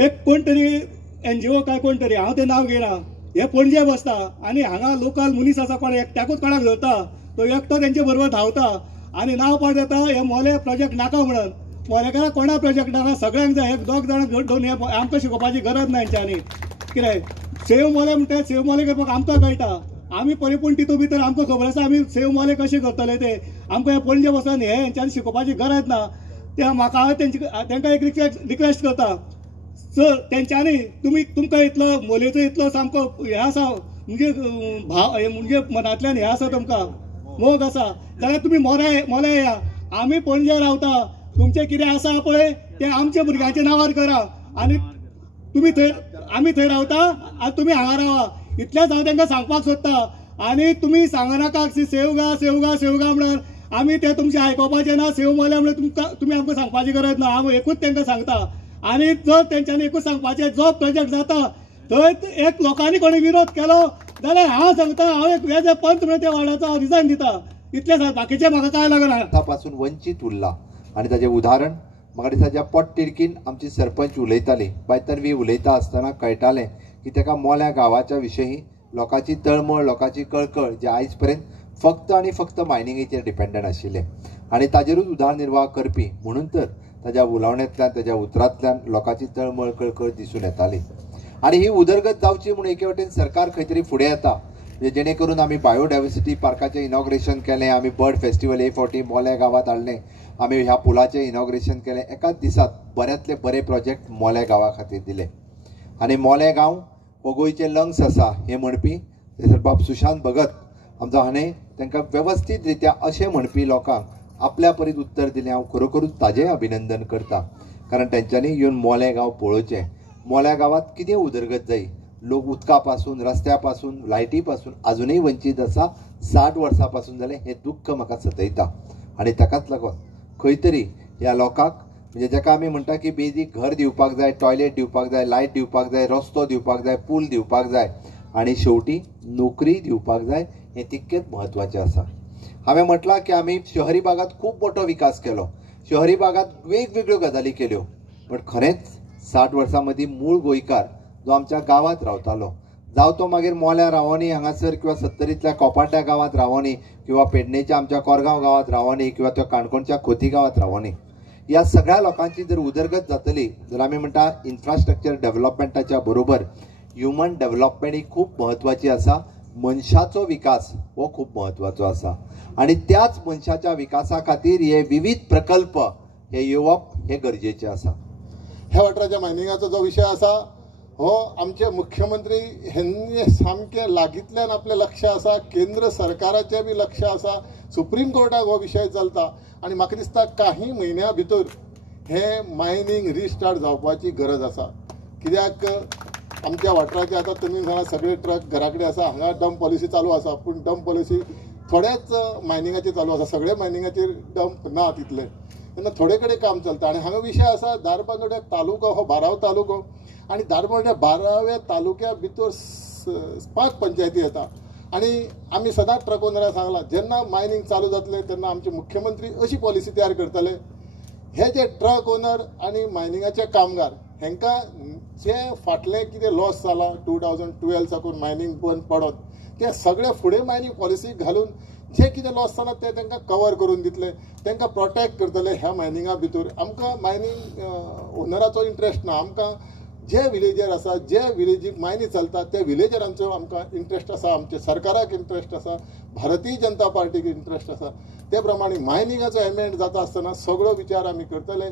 एक कोण तरी NGO काय कोण तरी हांव तें नांव घेयना हे पणजे बसता आनी हांगा लोकल मनीस आसा कोण एकट्याकूच कोणाक धरता तो एकटो तेंचे बरोबर धांवता आनी नांव पाड जाता हे मोले प्रोजेक्ट नाका म्हणून मोलेकारां कोणा प्रोजेक्ट नाका सगळ्यांक जाय एक दोग जाणां घेवन हे आमकां शिकोवपाची गरज ना हेंच्यांनी कितें सेव मोले म्हणटा सेव मोले करपाक आमकां कळटा आमी परिपूर्ण तितून भितर आमकां खबर आसा आमी सेव मोले कशे करतले ते आमकां हे पणजे बसून हे हेंच्यांनी शिकोवपाची गरज ना ते म्हाका हांव तेंकां एक रिक्वेस्ट करता सर तेंच्यांनी तुमकां इतलो मोलेचो इतलो सामको हे आसा म्हणजे भाव म्हणजे मनांतल्यान हे आसा तुमकां मोग आसा जाल्यार तुमी मोले या आमी पणजे रावता तुमचें कितें आसा पळय तें आमच्या भुरग्यांच्या नांवार करा आनी तुमी थंय आमी थंय रावता आनी तुमी हांगा रावा इतलेंच हांव तांकां सांगपाक सोदता आनी तुमी सांगनाका सेवगा म्हणून आमी ते तुमचें आयकोपाचें ना सेव मोले म्हणून तुमी आमकां सांगपाची गरज ना हांव एकूच तांकां सांगता आनी जर तेंच्यांनी एकूच सांगपाचें जो प्रोजेक्ट जाता थंय एक लोकांनी कोणी विरोध केलो जाल्यार हांव सांगता हांव एक एज ए पंच म्हणून त्या वार्डाचो हांव रिजायन दिता इतलें सांग बाकीचें म्हाका काय लागना पासून वंचित उरला आनी ताजें उदाहरण म्हाका दिसता ज्या पोटतिडकीन आमची सरपंच उलयताली बायतरवी उलयता आसतना कळटालें की ताका मोल्या गांवाच्या विशयी लोकांची तळमळ लोकांची कळकळ जे आयज पर्यंत फक्त आनी फक्त मायनिंगेचेर डिपेंडंट आशिल्ले आनी ताजेरूच उदरनिर्वाह करपी म्हणून तर ताज्या उलोवण्यांतल्यान ताज्या उतरांतल्यान लोकांची तळमळ कळकळ दिसून येताली आनी ही उदरगत जावची म्हणून एके वटेन सरकार खंय तरी फुडें येता जेणे करून आमी बायोडायवर्सिटी पार्काचें इनॉग्रेशन केलें आमी बर्ड फेस्टिवल A40 मोल्या गांवांत हाडलें आमी ह्या पुलाचें इनॉग्रेशन केलें एकाच दिसात बऱ्यांतले बरे प्रोजेक्ट मोल्या गांवा खातीर दिले आनी मोले गांव हो गोंयचे लंग्स आसा हे म्हणपी बाब सुशांत भगत आमचो हाणें तांकां वेवस्थीत रित्या अशें म्हणपी लोकांक आपल्या परीत उत्तर दिलें हांव खरोखरूच ताजें अभिनंदन करता कारण तेंच्यांनी येवन मोले गांव पळोवचें मोल्या गांवांत कितें उदरगत जायी लोक उदका पासून रस्त्या पासून लायटी पासून अजूनय वंचीत आसा 60 वर्सां पासून जालें हें दुख्ख म्हाका सतयता आनी ताकाच लागून खंय तरी ह्या लोकांक म्हणजे जाका आमी म्हणटा की बेजीक घर दिवपाक जाय टॉयलेट दिवपाक जाय लायट दिवपाक जाय रस्तो दिवपाक जाय पूल दिवपाक जाय आनी शेवटी नोकरी दिवपाक जाय हें तितकेंच म्हत्वाचें आसा हांवें म्हटलां की आमी शहरी भागात खूब मोठो विकास केलो शहरी भागात वेगवेगळ्यो गजाली केल्यो पण खरेंच 60 वर्सां मदीं मूळ गोंयकार जो आमच्या गांवांत रावतालो जावं तो मागीर मोल्या रावोनी हांगासर किंवा 70ल्या कोपाड्ड्या गांवांत रावोनी किंवा पेडणेच्या आमच्या कोरगांव गांवांत रावोनी किंवा त्या काणकोणच्या खोती गांवांत रावोनी ह्या सगळ्या लोकांची जर उदरगत जातली जर आमी म्हणटा इन्फ्रास्ट्रक्चर डेव्हलपमेंटाच्या बरोबर ह्युमन डेव्हलपमेंट ही खूब म्हत्वाची आसा मनशाचो विकास हो खूब म्हत्वाचो आसा आनी त्याच मनशाच्या विकासा खातीर हे विविध प्रकल्प हे येवप हे गरजेचे आसा ह्या वाठाराच्या मायनिंगाचो जो विशय आसा हो आमचे मुख्यमंत्री ह्यांनी सामकें लागींतल्यान आपलें लक्ष आसा केंद्र सरकाराचें बी लक्ष आसा सुप्रीम कोर्टाक हो विशय चलता आनी म्हाका दिसता काही म्हयन्या भितर हे मायनिंग रिस्टार्ट जावपाची गरज आसा कित्याक आमच्या वाठाराचे आतां तुमी सांगा सगळे ट्रक घरा कडेन आसा हांगा डंप पॉलिसी चालू आसा पूण डंप पॉलिसी थोड्याच मायनिंगाचेर चालू आसा सगळे मायनिंगाचेर डंप ना तितले तेन्ना थोडे कडेन काम चलता आनी हांगा विशय आसा धारबांदोड्या तालुको हो 12 तालुको आनी धारबांदोड्या 12व्या तालुक्या भितर 5 पंचायती येता आनी आमी सदांच ट्रक ओनराक सांगलां जेन्ना मायनिंग चालू जातलें तेन्ना आमचे मुख्यमंत्री अशी पॉलिसी तयार करतले हे जे ट्रक ओनर आनी मायनिंगाचे कामगार हांकां जे फाटलें कितें लॉस जाला 2012 साकून मायनिंग बंद पडत ते सगळे फुडें मायनिंग पॉलिसी घालून जे कितें लॉस जाला ते तांकां कवर करून दितले तांकां प्रोटेक्ट करतले ह्या मायनिंगा भितर आमकां मायनिंग ओनराचो इंट्रस्ट ना आमकां जे विलेजर आसा जे विलेजीक मायनी चलता ते विलेजरांचो आमकां इंट्रस्ट आसा आमच्या सरकाराक इंट्रस्ट आसा भारतीय जनता पार्टीक इंट्रस्ट आसा ते प्रमाणे मायनिंगाचो एमेंड जाता आसतना सगळो विचार आमी करतले